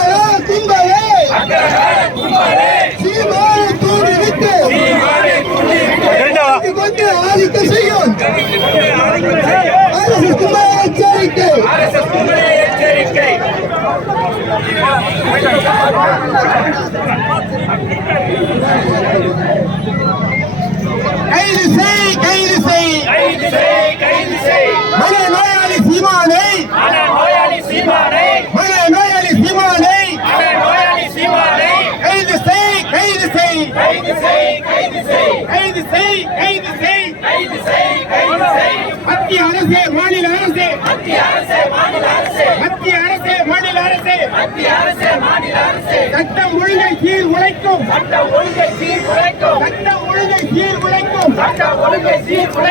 எச்சரிக்கையும் அரசுக்கு மேல் எச்சரிக்கை அரசுக்கு மேல் எச்சரிக்கை கைது செய் கைது செய் கைது செய் கைது செய் மத்திய அரசு மாநில அரசு சட்டம் ஒழுங்கை சீர் உழைக்கும் சட்டம் ஒழுங்கை சீர் உழைக்கும் சட்டம் ஒழுங்கை சீர் உழைக்கும் சட்டம் ஒழுங்கை சீர் உழைக்கும்